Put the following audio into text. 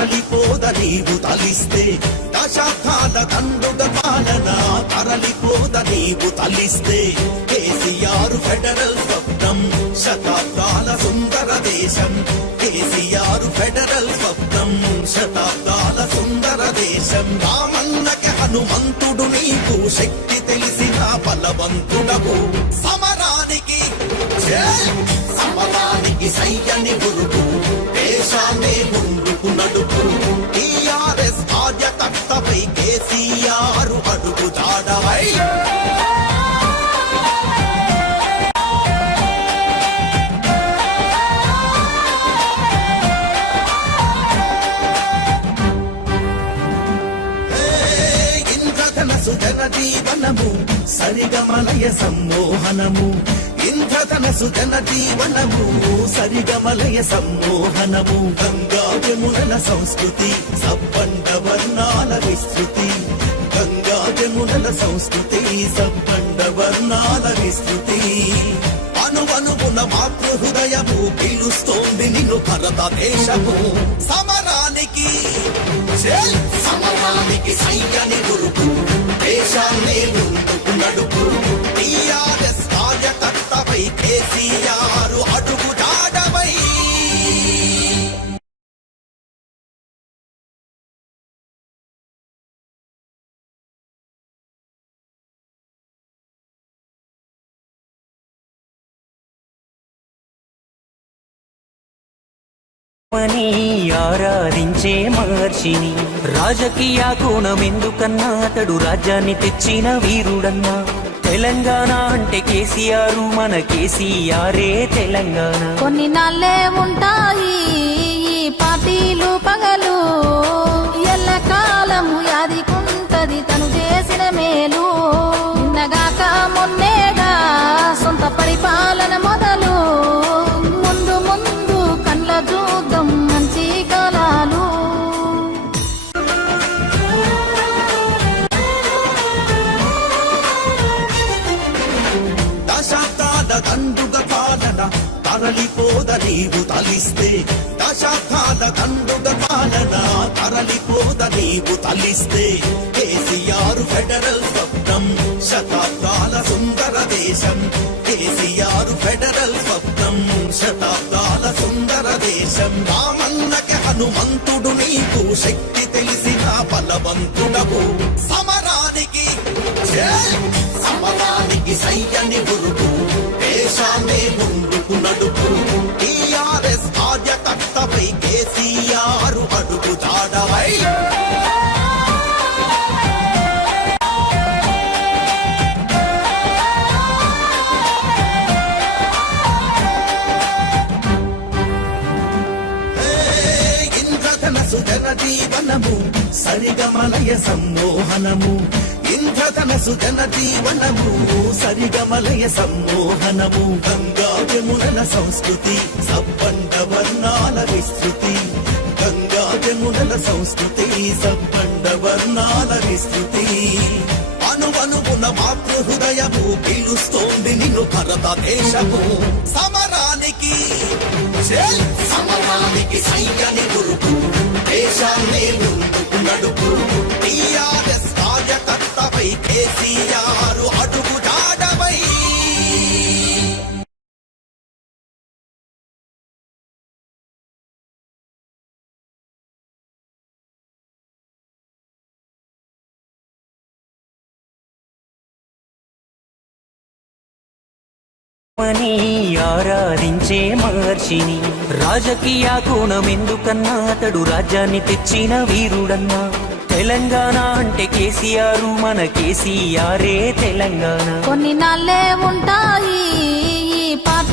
తరలిపోద నీవు తలిస్తే? దశాబ్దాల తండ్రుగ పాలన తరలిపోద నీవు తలిస్తే? కేసీఆర్ ఫెడరల్ స్వప్నం శతాబ్దాల సుందర దేశం. కేసీఆర్ ఫెడరల్ స్వప్నం శతాబ్దాల సుందర దేశం. రామన్నకి హనుమంతుడు నీకు శక్తి తెలిసిన బలవంతుడవు. సమరానికి సమరానికి సయ్యని కార్యకర్తపై కేసీఆర్ అడుగు దాడవై ఇంద్రధనసు జన జీవనము సరిగమలయ సమ్మోహనము ఇంద్రధనసు జన జీవనము సరిగమలయ సమ్మోహనము గంగా జమునల సంస్కృతి సబ్బండ వర్ణాల విస్తృతి. గంగా జమునల సంస్కృతి సబ్బండ వర్ణాల విస్తృతి. అనువనుగుణ మాతృ హృదయము పిలుస్తోంది నిన్ను భారతదేశము. సమరానికి సమరానికి సైన్యని గురుకు దేశాన్ని ముందుకు నడుపు అని ఆరాధించే మహర్షిని. రాజకీయ కోణం ఎందుకన్నా అతడు రాజ్యాన్ని తెచ్చిన వీరుడన్నా. తెలంగాణ అంటే కేసీఆర్ మన కేసీఆరే తెలంగాణ. కొన్ని నాళ్ళే ఉంటాయి దండుగ పాలన తరలిపోద నీవు తలిస్తే దశాబ్దాల దండుగ పాలన తరలిపోద నీవు తలిస్తే కేసీఆర్ ఫెడరల్ స్వప్నం శతాబ్దాల సుందర దేశం. కేసీఆర్ ఫెడరల్ స్వప్నం శతాబ్దాల సుందర దేశం. రామన్నకి హనుమంతుడు నీకు శక్తి తెలిసిన బలవంతుడవు. సమరానికి సమరానికి సయ్యని గురుకు దేశాన్ని ముందుకు నడుపు టీఆర్ఎస్ కార్యకర్తపై కేసీఆర్ అడుగు దాడవై ఇంద్రధనసు జన జీవనము సరిగమలయ సమ్మోహనము సుధన దీవనము సరిగమలయ సమ్మోహనము గంగా జమునల సంస్కృతి సబ్బండ వర్ణాల విస్తృతి. గంగా జమునల సంస్కృతి సబ్బండ వర్ణాల విస్తృతి. అనువనుగుణ మాతృ హృదయము పిలుస్తోంది నిన్ను భారతదేశము సమరానికి సమరానికి సైన్యని గురుకు దేశాన్ని ముందుకు నడుపు. ఆరాధించే మహర్షిని. రాజకీయ కోణమెందుకన్నా? అతడు రాజ్యాన్ని తెచ్చిన వీరుడన్నా. తెలంగాణ అంటే కేసీఆర్ మన కేసీఆరే తెలంగాణ. కొన్ని నాళ్ళే ఉంటాయి పాట